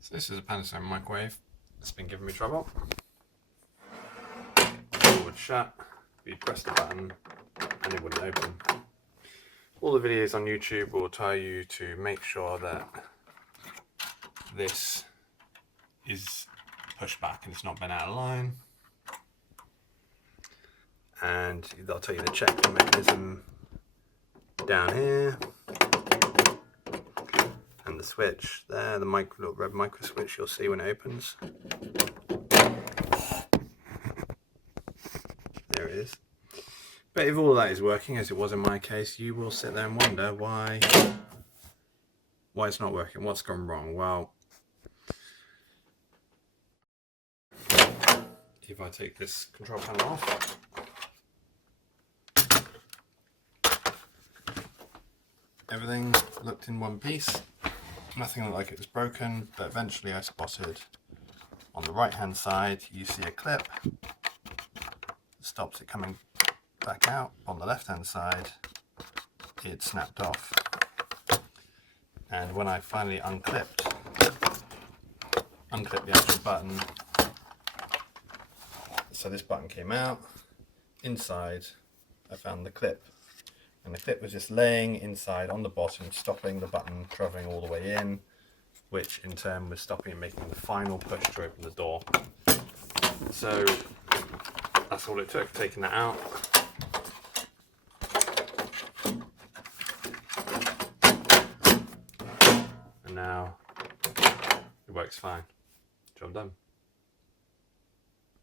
So this is a Panasonic microwave that's been giving me trouble. It would shut, you press the button and it wouldn't open. All the videos on YouTube will tell you to make sure that this is pushed back and it's not been out of line. And they'll tell you the check mechanism down here. And the switch there, the little red micro switch you'll see when it opens. There it is. But if all that is working, as it was in my case, you will sit there and wonder why it's not working, what's gone wrong. Well, if I take this control panel off, everything looked in one piece. Nothing looked like it was broken, but eventually I spotted on the right hand side you see a clip that stops it coming back out. On the left hand side it snapped off, and when I finally unclipped the actual button, so this button came out, inside I found the clip. And the clip was just laying inside on the bottom, stopping the button travelling all the way in, which in turn was stopping it making the final push to open the door. So that's all it took, taking that out. And now it works fine. Job done.